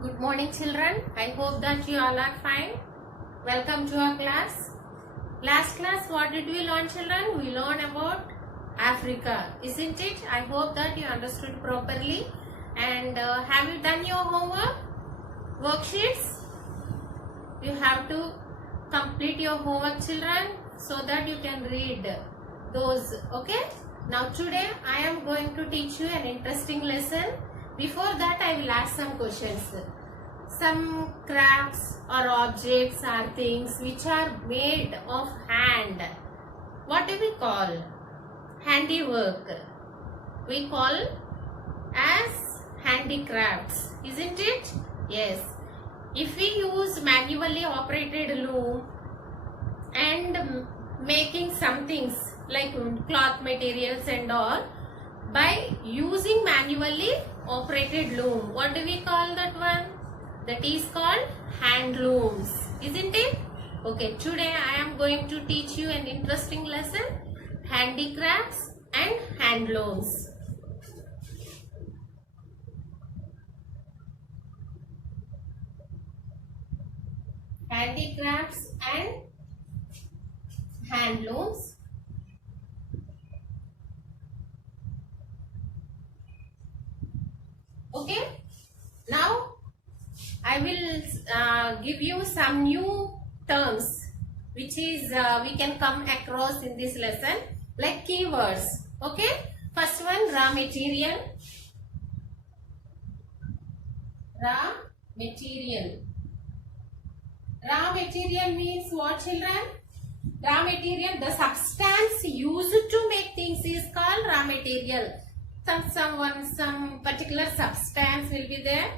Good morning, children. I hope that you all are fine. Welcome to our class. Last class, what did we learn, children? We learned about Africa, isn't it? I hope that you understood properly. And have you done your homework? Worksheets? You have to complete your homework, children, so that you can read those. Okay? Now today I am going to teach you an interesting lesson. Before that, I will ask some questions. Some crafts or objects are things which are made of hand. What do we call? Handiwork. We call as handicrafts, isn't it? Yes. If we use manually operated loom and making some things like cloth materials and all, by using manually operated loom, what do we call that one? That is called hand looms, isn't it? Okay, today I am going to teach you an interesting lesson, handicrafts and hand looms. Handicrafts and hand looms. Okay, now I will give you some new terms which is we can come across in this lesson, like keywords. Okay, first one, raw material. Raw material. Raw material means what, children? Raw material, the substance used to make things is called raw material. Some particular substance will be there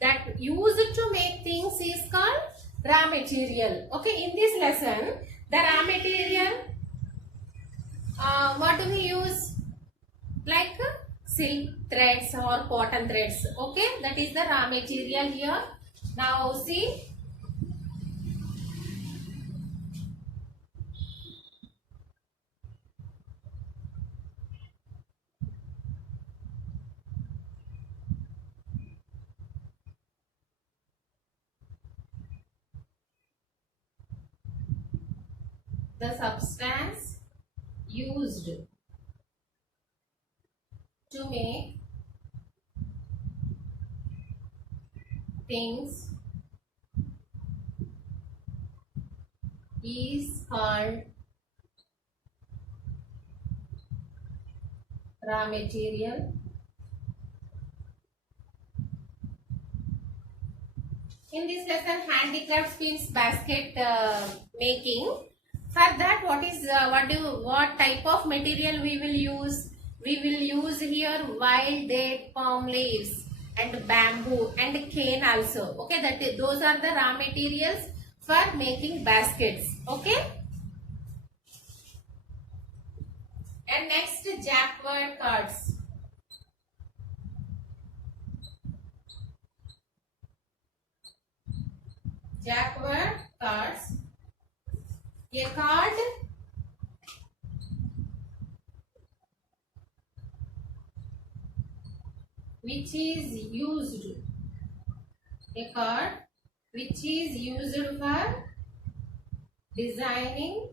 that used to make things is called raw material. Okay, in this lesson, the raw material, what do we use? Like silk threads or cotton threads. Okay, that is the raw material here. Now see. The substance used to make things is called raw material. In this lesson, handicrafts means basket making. For that, what type of material we will use? We will use here wild date, palm leaves, and bamboo and cane also. Okay, those are the raw materials for making baskets. Okay. And next, jacquard cards. Jacquard cards. A card which is used. A card which is used for designing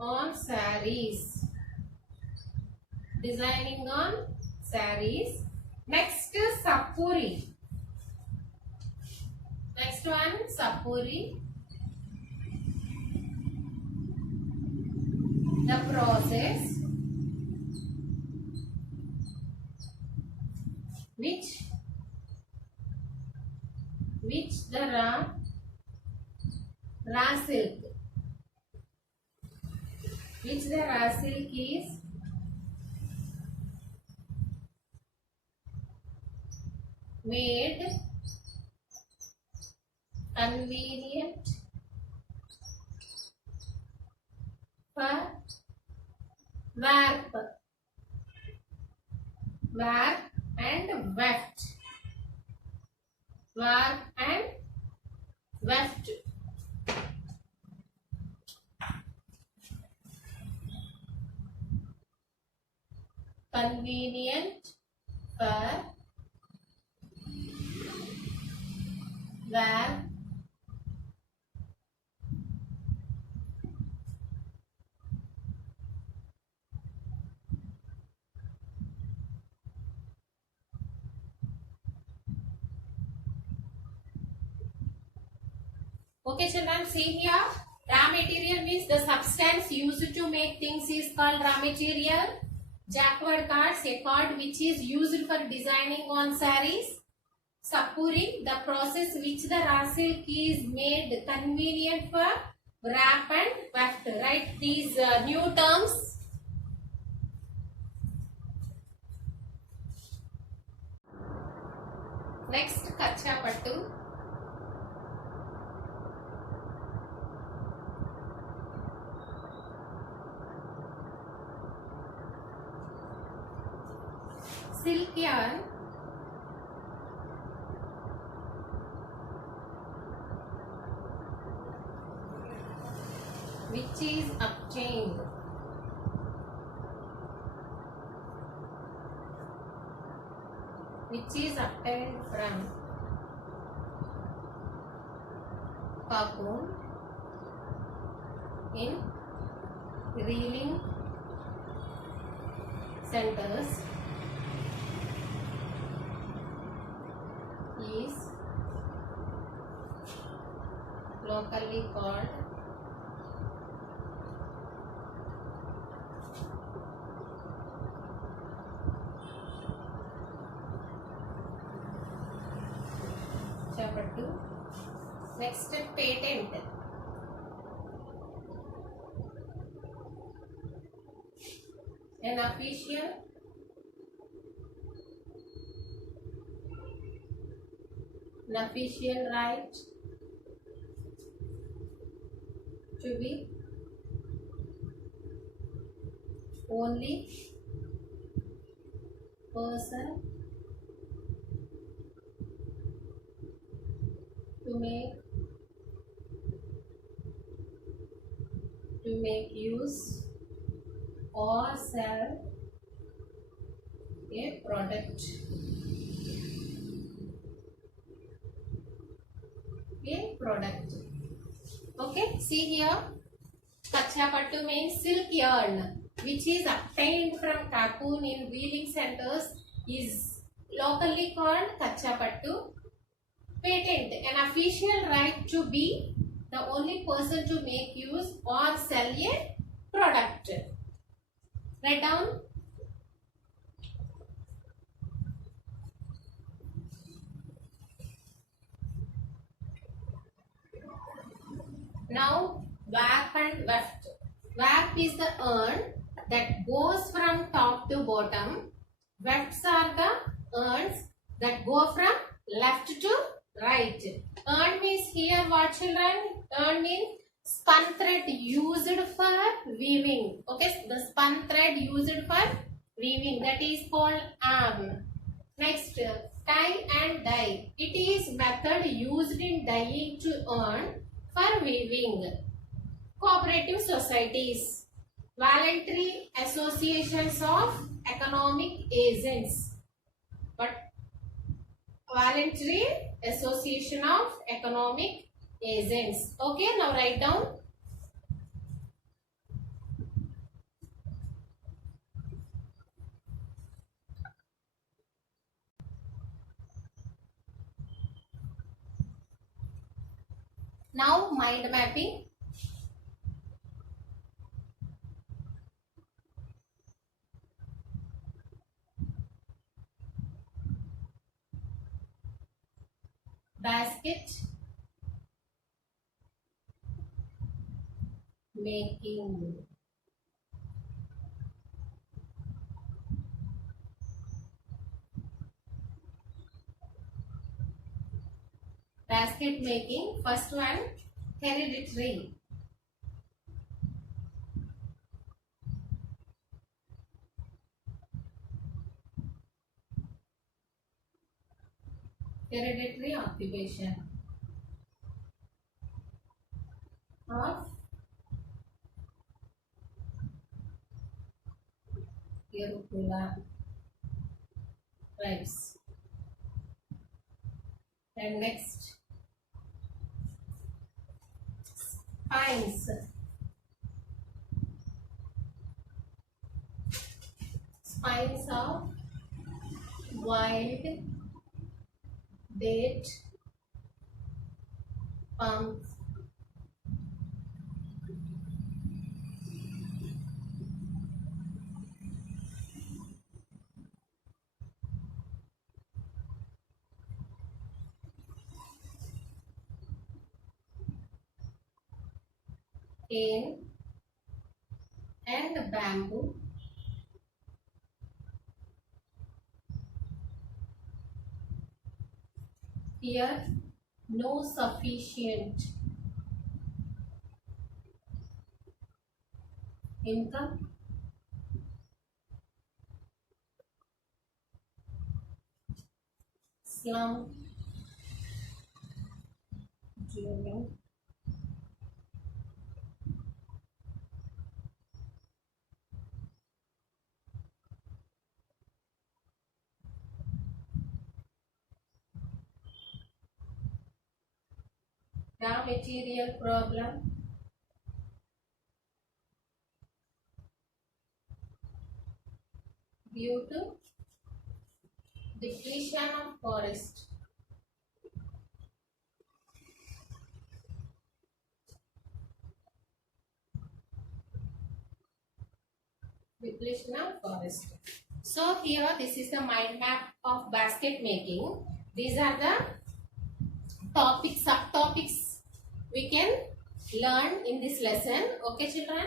on sarees. Designing on sarees. Next, sapuri. Next one, sapuri. The process which the raw silk, which the raw silk is made convenient for warp and weft. Warp and weft. Convenient fur, were, okay children, see here, raw material means the substance used to make things is called raw material. Jacquard cards, a card which is used for designing on sarees. Sapuri, the process which the raw silk is made convenient for wrap and weft. Write these new terms. Next, Kacha Pattu. Silk yarn. Which is obtained from cocoon in reeling centers is locally called chapter 2. Next, patent. An official right to be only person to make use or sell a product. Okay, see here, Kacha Pattu means silk yarn which is obtained from cocoon in weaving centers is locally called Kacha Pattu. Patent, an official right to be the only person to make use or sell a product. Write down. Now, wap and weft. Wap is the urn that goes from top to bottom. Wefts are the urns that go from left to right. Urn means here what children? Urn means spun thread used for weaving. Okay, the spun thread used for weaving, that is called arm. Next, tie and dye. It is method used in dyeing to earn for weaving. Cooperative societies, voluntary associations of economic agents. But voluntary association of economic agents. Okay, now write down. Now mind mapping. Basket making. Basket making. First one, hereditary. Hereditary occupation of Yerukula. tribes. And next, spines. Spines of wild date palm. Cane and bamboo. Here, no sufficient income. Slum dwelling. Raw material problem. Due to depletion of forest. Depletion of forest. So here this is the mind map of basket making. These are the topics, subtopics we can learn in this lesson. Okay children?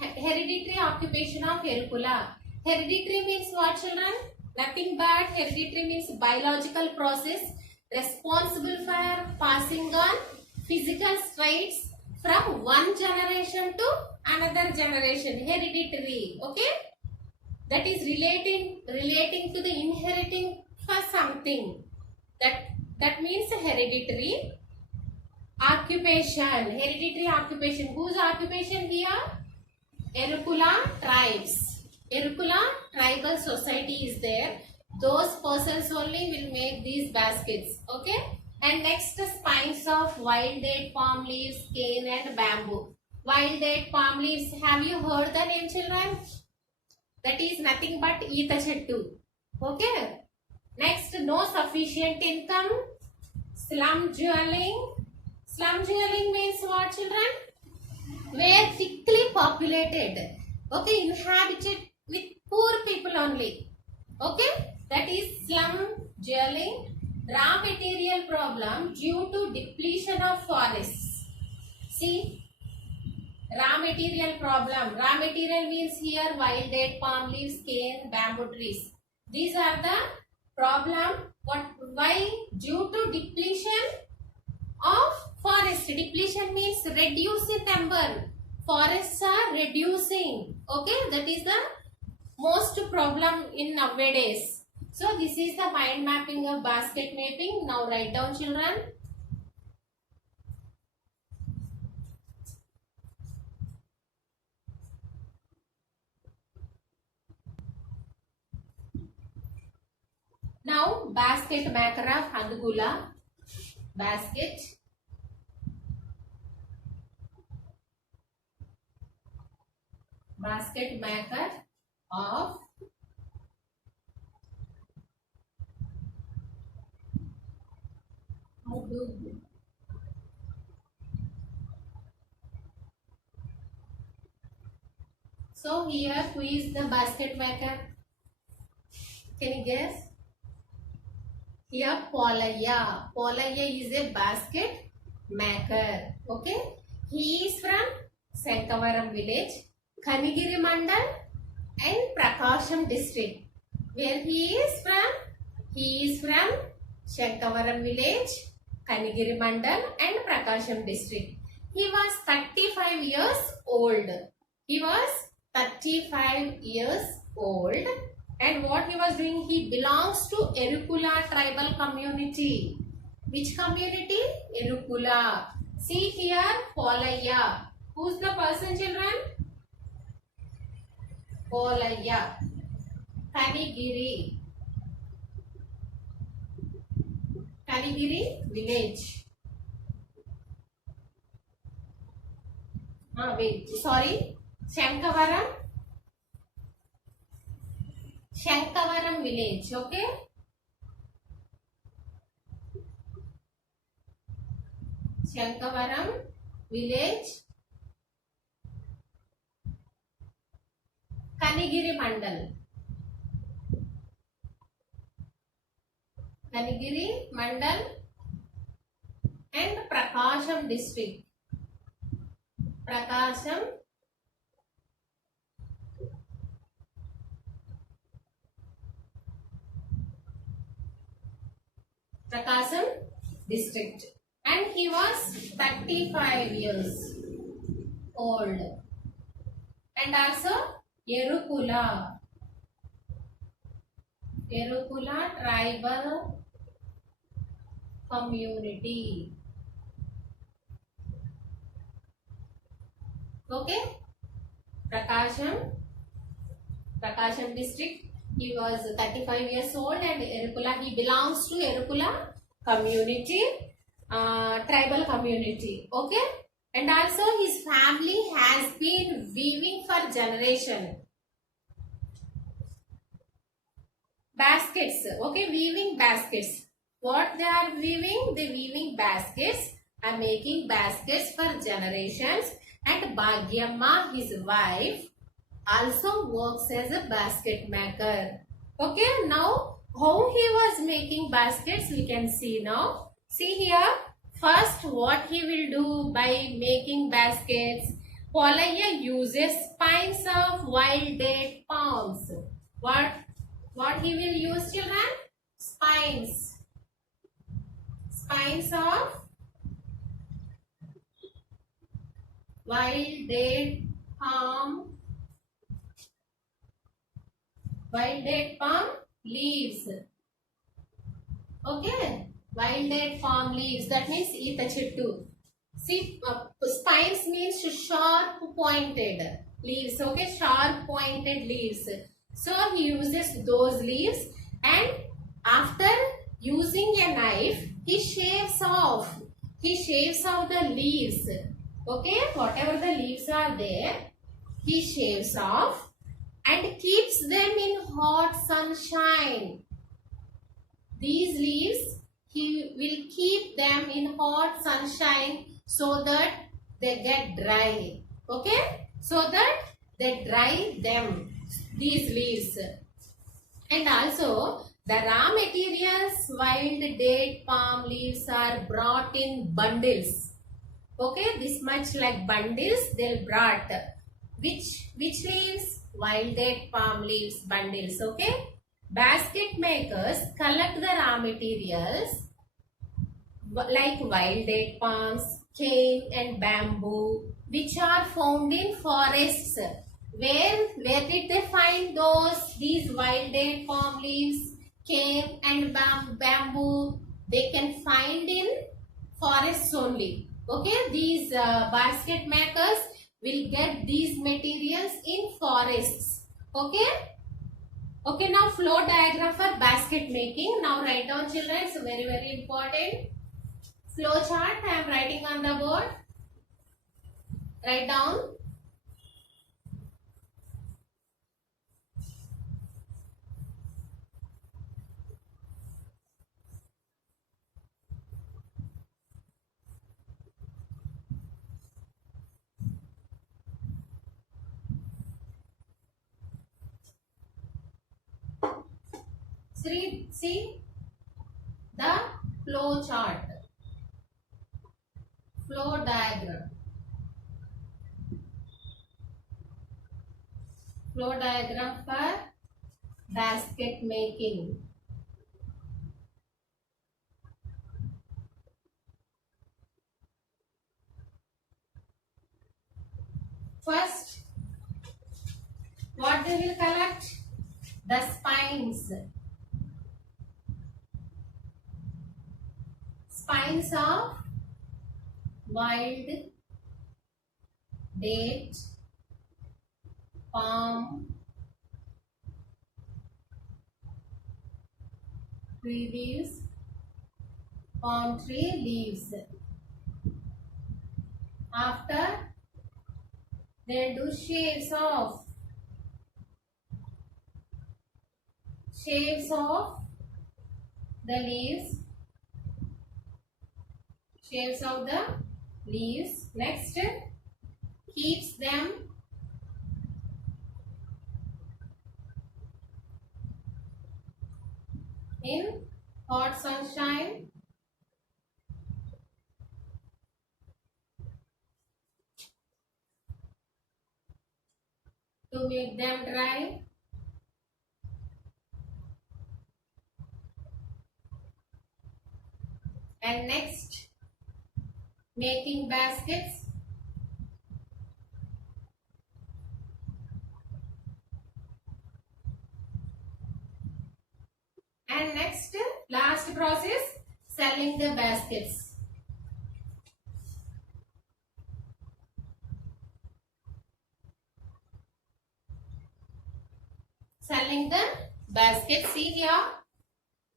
Hereditary occupation of Erukula. Hereditary means what children? Nothing but hereditary means biological process responsible for passing on physical traits from one generation to another generation. Hereditary. Okay? That is relating to the inheriting for something. That means hereditary occupation. Hereditary occupation. Whose occupation here? Erukula tribes. Erukula tribal society is there. Those persons only will make these baskets. Okay. And next, spines of wild date palm leaves, cane and bamboo. Wild date palm leaves. Have you heard the name children? That is nothing but Eeta Chettu. Okay. Next, no sufficient income. Slum dwelling. Slum dwelling means what children? Where thickly populated. Okay, inhabited with poor people only. Okay, that is slum dwelling. Raw material problem due to depletion of forests. See, raw material problem. Raw material means here wild date, palm leaves, cane, bamboo trees. These are the problem. Why? Due to depletion of forest. Depletion means reduce in number. Forests are reducing. Okay, that is the most problem in nowadays. So this is the mind mapping of basket mapping. Now write down children. Now basket maker of Handgula. Basket. Basket maker of Handgula. So here who is the basket maker? Can you guess? Here Polaya. Polaya is a basket maker. Okay. He is from Sankavaram village, Kanigiri Mandal and Prakasham district. Where he is from? He is from Sankavaram village, Kanigiri Mandal and Prakasham district. He was 35 years old. He was 35 years old. And what he was doing? He belongs to Erukula tribal community. Which community? Erukula. See here, Polaya. Who's the person children? Polaya. Kanigiri. Kanigiri village. Wait, sorry. Shankavaram village. Okay. Shankavaram village, Kanigiri Mandal. Kanigiri Mandal and Prakasham district. Prakasham district. And he was 35 years old. And also Yerukula tribal community. Okay. Prakasham district. He was 35 years old and Yerukula, he belongs to Yerukula community, tribal community. Okay. And also his family has been weaving for generation. Baskets. Okay, weaving baskets. What they are weaving? They weaving baskets and making baskets for generations. And Bhagyamma, his wife, also works as a basket maker. Okay, now how he was making baskets we can see now. See here, first what he will do by making baskets. Polaya uses spines of wild date palms. What he will use, children? Spines of wild date palm leaves. Okay, wild date palm leaves, that means eeta chittu. See, spines means sharp pointed leaves. Okay, sharp pointed leaves. So he uses those leaves, and after using a knife, he shaves off the leaves. Okay, whatever the leaves are there, he shaves off and keeps them in hot sunshine. These leaves, he will keep them in hot sunshine so that they get dry. Okay, so that they dry them, these leaves. And also the raw materials, wild date palm leaves are brought in bundles. Okay, this much like bundles they'll brought. Which leaves? Wild date palm leaves bundles. Okay, basket makers collect the raw materials like wild date palms, cane and bamboo, which are found in forests. Where did they find these wild date palm leaves, cane and bamboo? They can find in forests only. Okay, these basket makers will get these materials in forests. Okay. Okay, now flow diagram for basket making. Now write down, children. It's very important. Flow chart I am writing on the board. Write down. See the flow chart, flow diagram. Flow diagram for basket making. First, what they will collect? The spines. Spines of wild date palm tree leaves palm tree leaves. After they do shaves of the leaves, shaves of the leaves. Next, keeps them in hot sunshine to make them dry. And next, making baskets. And next, last process, selling the baskets. Selling the basket. See here,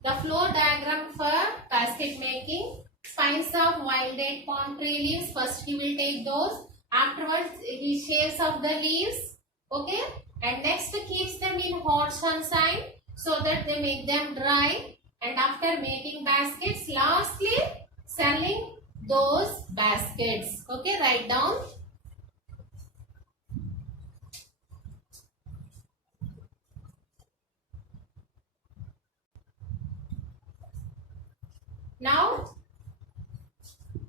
the flow diagram for basket making. Spines of wild date palm tree leaves. First he will take those. Afterwards he shaves of the leaves. Okay. And next keeps them in hot sunshine so that they make them dry. And after making baskets, lastly selling those baskets. Okay. Write down. Now,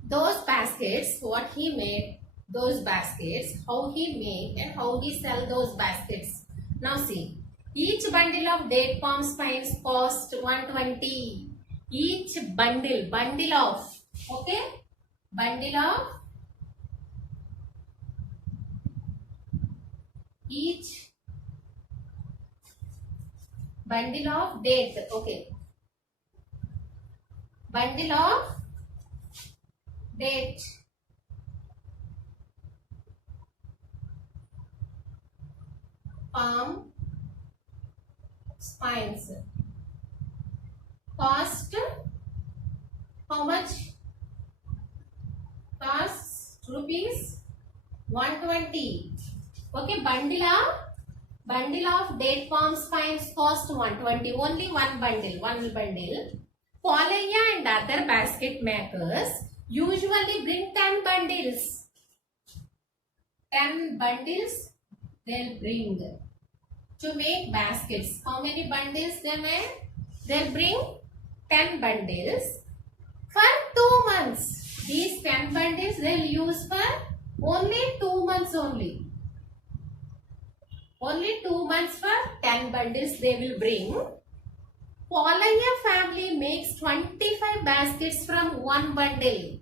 those baskets, what he made, those baskets, how he made and how he sell those baskets. Now see, each bundle of date palm spines cost 120. Each bundle of, okay, bundle of, each bundle of date, okay, bundle of date palm spines cost how much? Cost rupees 120. Okay, bundle of date palm spines cost 120. Only one bundle. Polaya and other basket makers usually bring 10 bundles. 10 bundles they'll bring to make baskets. How many bundles they make? They'll bring 10 bundles for 2 months. These 10 bundles they'll use for only 2 months only. Only 2 months for 10 bundles they will bring. Polaya family makes 25 baskets from one bundle.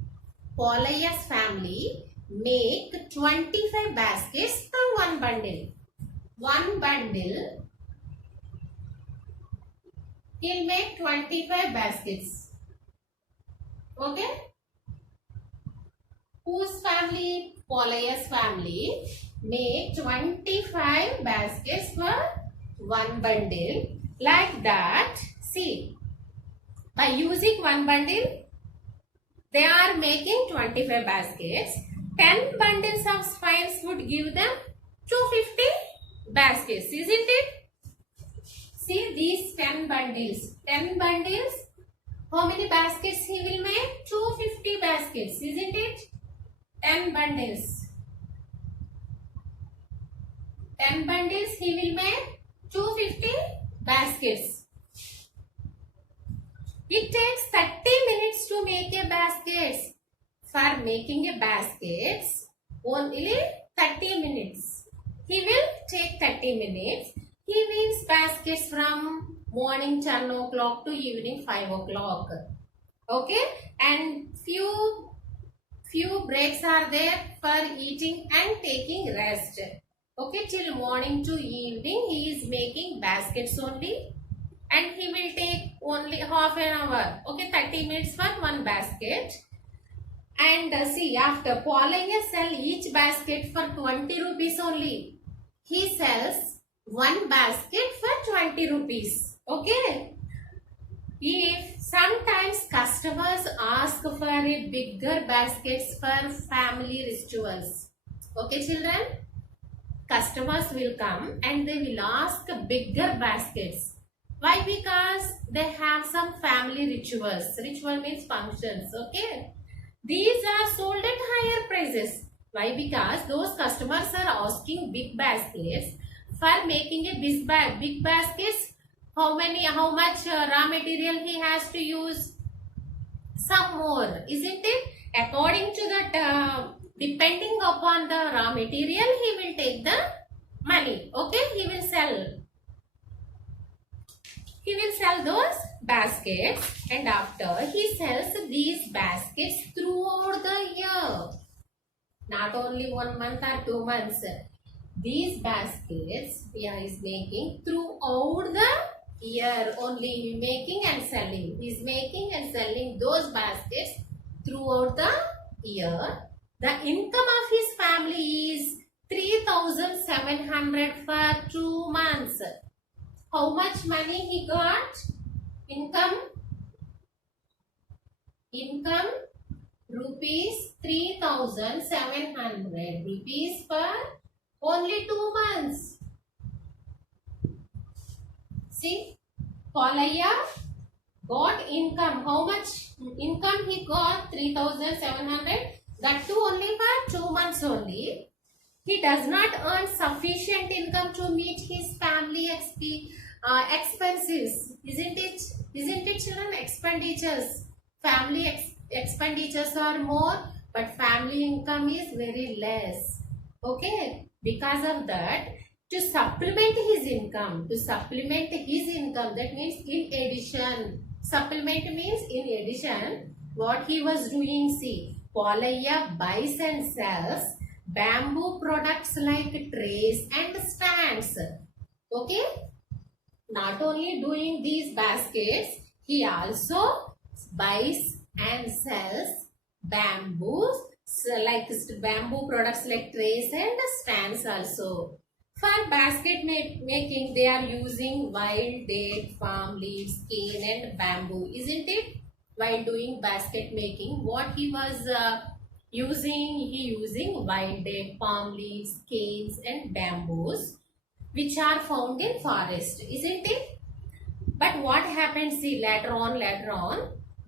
Polaya's family make 25 baskets from one bundle. One bundle, he'll make 25 baskets. Okay? Whose family? Polaya's family make 25 baskets for one bundle. Like that, see, by using one bundle, they are making 25 baskets. 10 bundles of spines would give them 250 baskets, isn't it? See these 10 bundles. 10 bundles, how many baskets he will make? 250 baskets, isn't it? 10 bundles. 10 bundles he will make 250 baskets. It takes 30 minutes to make a basket. For making a basket, only 30 minutes. He will take 30 minutes. He weaves baskets from morning 10 o'clock to evening 5 o'clock. Okay? And few breaks are there for eating and taking rest. Okay? Till morning to evening he is making baskets only. And he will take only half an hour. Okay? 30 minutes for one basket. And see, after Polaya sell each basket for 20 rupees only. He sells one basket for 20 rupees. Okay. If sometimes customers ask for a bigger baskets for family rituals. Okay, children? Customers will come and they will ask bigger baskets. Why? Because they have some family rituals. Ritual means functions. Okay. These are sold at higher prices. Why? Because those customers are asking big baskets for making a big baskets. How much raw material he has to use? Some more, isn't it? According to that, depending upon the raw material, he will take the money. Okay, he will sell those baskets, and after he sells these baskets throughout the year, not only 1 month or 2 months. These baskets is making throughout the year. Only making and selling. He is making and selling those baskets throughout the year. The income of his family is 3,700 for 2 months. How much money he got? Income rupees 3,700 rupees for only 2 months. See, Polaya got income. How much income he got? 3,700. That too only for 2 months only. He does not earn sufficient income to meet his family expenses. Isn't it? Isn't it, children? Expenditures. Family expenditures are more, but family income is very less. Okay? Because of that, to supplement his income, that means in addition. Supplement means in addition. What he was doing, see, Polaya buys and sells bamboo products like trays and stands. Okay? Not only doing these baskets, he also buys and sells bamboos, like bamboo products like trays and stands also. For basket making, they are using wild date, palm leaves, cane and bamboo, isn't it? While doing basket making, what he was using wild date, palm leaves, canes and bamboos, which are found in forest, isn't it? But what happens, see, later on,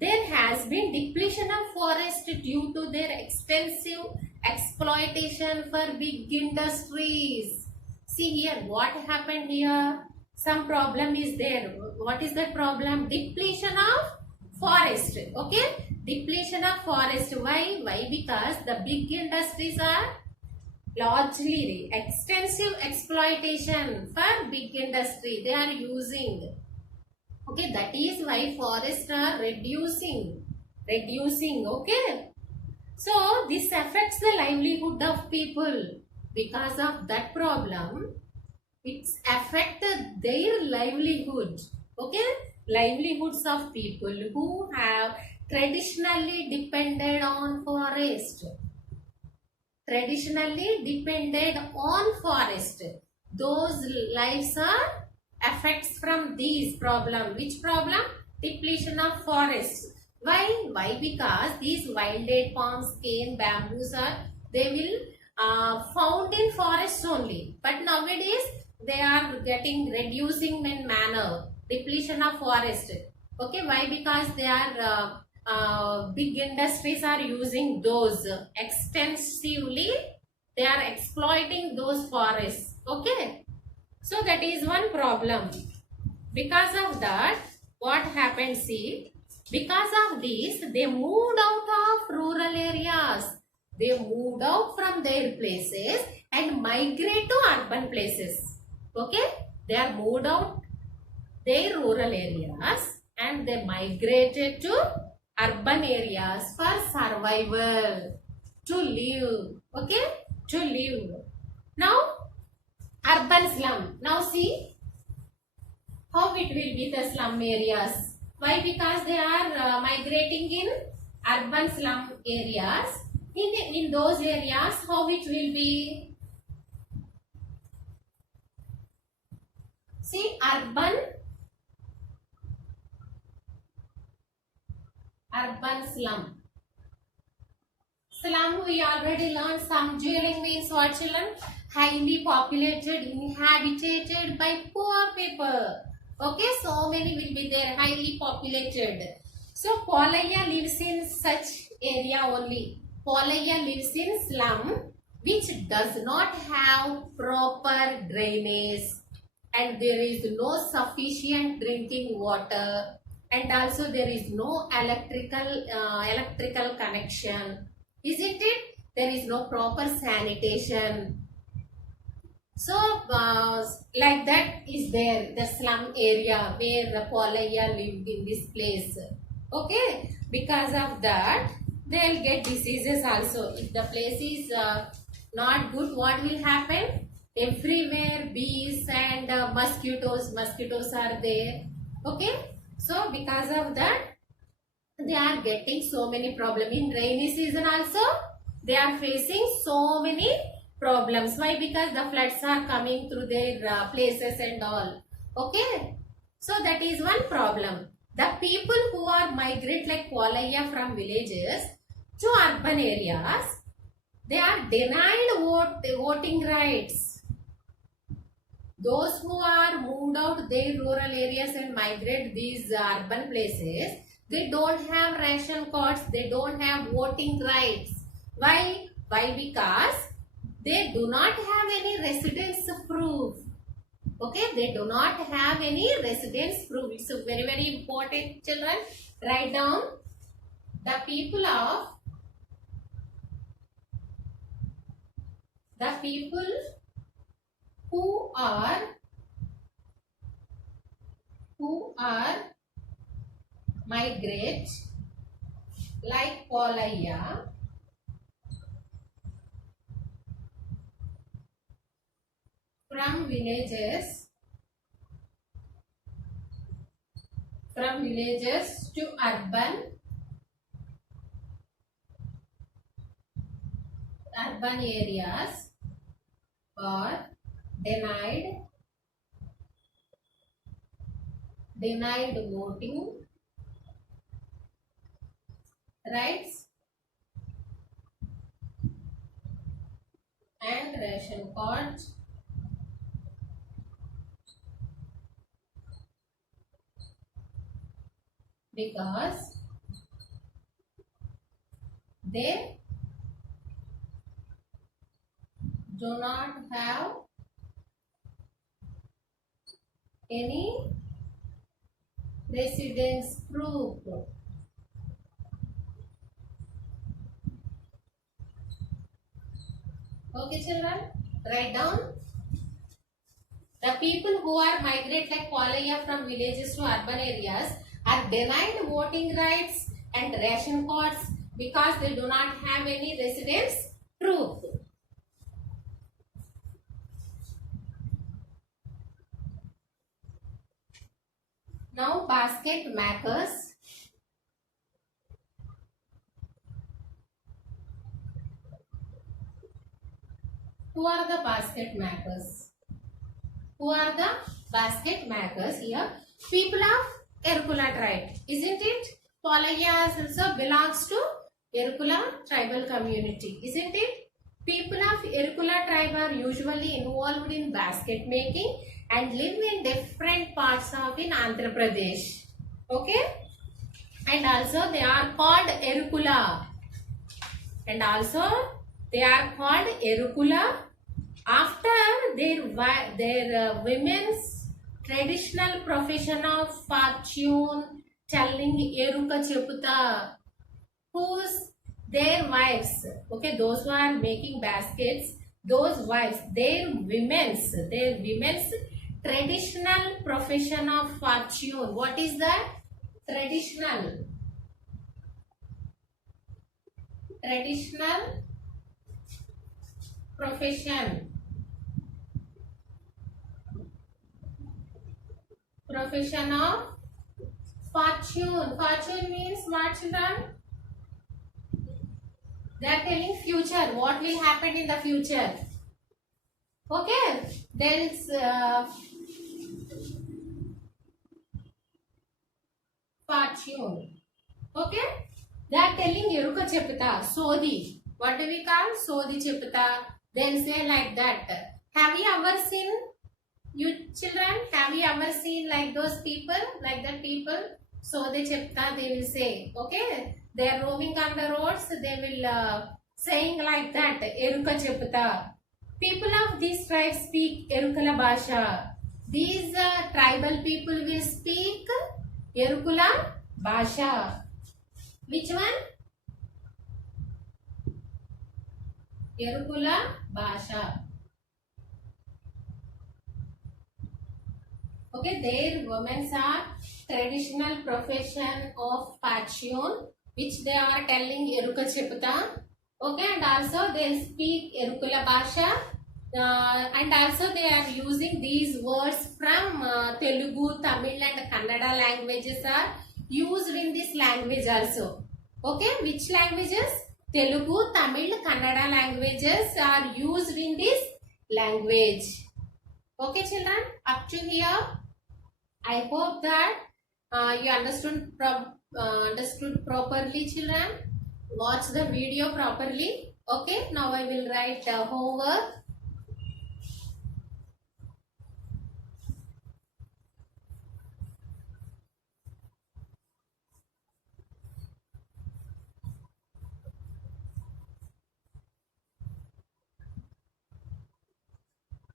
there has been depletion of forest due to their extensive exploitation for big industries. See here, what happened here? Some problem is there. What is that problem? Depletion of forest. Okay? Depletion of forest. Why? Because the big industries are largely extensive exploitation for big industry. They are using. Okay, that is why forests are reducing. Okay? So, this affects the livelihood of people. Because of that problem, it's affected their livelihood. Okay? Livelihoods of people who have traditionally depended on forest. Those lives are effects from these problem. Which problem? Depletion of forests. Why? Because these wild date palms, cane, bamboos they will found in forests only, but nowadays they are reducing in manner. Depletion of forest. Okay, why? Because they are big industries are using those extensively. They are exploiting those forests. Okay, so that is one problem. Because of that, what happened? See, because of this, they moved out of rural areas. They moved out from their places and migrate to urban places. Okay? They are moved out their rural areas and they migrated to urban areas for survival. To live. Okay? To live. Now, urban slum. Now see how it will be the slum areas. Why? Because they are migrating in urban slum areas. In those areas, how it will be? See, urban slum. Slum, we already learned. Some dwelling means what, children? Highly populated, inhabited by poor people. Okay, so many will be there, highly populated. So Polaya lives in such area only. Polaya lives in slum which does not have proper drainage, and there is no sufficient drinking water, and also there is no electrical connection, isn't it? There is no proper sanitation. So like that is there, the slum area where the Polaya lived in this place. Okay, because of that they'll get diseases also. If the place is not good, what will happen? Everywhere bees and mosquitoes are there. Okay, so because of that they are getting so many problems. In rainy season also they are facing so many problems. Why? Because the floods are coming through their places and all. Okay, so that is one problem. The people who are migrate like Polaya from villages to urban areas, they are denied voting rights. Those who are moved out their rural areas and migrate these urban places, they don't have ration cards, they don't have voting rights. Why? Why? Because they do not have any residence proof. Okay, they do not have any residence proof. It's a very, very important, children. Write down the people who are migrate like Polaya from villages to urban areas are denied voting rights and ration cards because they do not have any residence proof. Okay, children, write down. The people who are migrate like Polaya from villages to urban areas are denied voting rights and ration cards because they do not have any residence proof. Now basket makers. Who are the basket makers? Who are the basket makers here? People of Erkula tribe, isn't it? Polaya also belongs to Erkula tribal community, isn't it? People of Erkula tribe are usually involved in basket making and live in different parts of in Andhra Pradesh. Okay? And also they are called Erkula. And also they are called Erkula after their women's traditional profession of fortune telling Eruka Cheputa, whose their wives, okay, those who are making baskets, those wives, their women's traditional profession of fortune. What is that? Traditional profession of fortune. Fortune means what, children? They are telling future. What will happen in the future? Okay. There is fortune. Okay. They are telling Eruka Chepita, Sodi. what do we call? Sodi Chipta. They'll say like that. Have you ever seen, you children, have you ever seen like those people, like that people? Sodi Chipta, they will say, okay? They are roaming on the roads, they will saying like that, Eruka Chipta. People of these tribes speak Erukala Bhasha. These tribal people will speak Erukula Bhasha. Which one? Erukula Bhasha. Okay, their women are traditional profession of Pachyon, which they are telling Eruka Chipta. Okay, and also they speak Erukula Bhasha. And also they are using these words from Telugu, Tamil and Kannada languages are used in this language also. Okay, which languages? Telugu, Tamil, Kannada languages are used in this language. Okay children, up to here, I hope that you understood properly children. Watch the video properly. Okay, now I will write homework.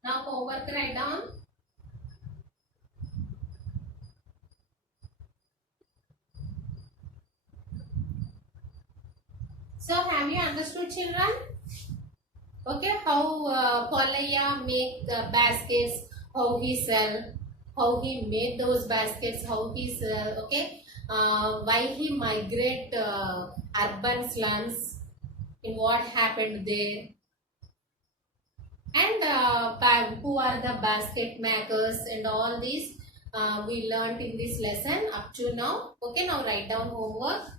Now homework write down. So have you understood children? Okay, how Polaya make baskets, how he sell, how he made those baskets, how he sell, okay, why he migrate urban slums, in what happened there, and who are the basket makers and all these we learned in this lesson up to now. Okay, now write down homework.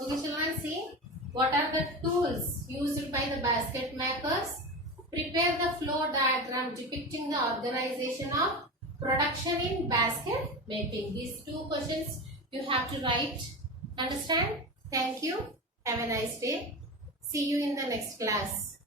Okay children, see what are the tools used by the basket makers. Prepare the flow diagram depicting the organization of production in basket making. These two questions you have to write. Understand? Thank you. Have a nice day. See you in the next class.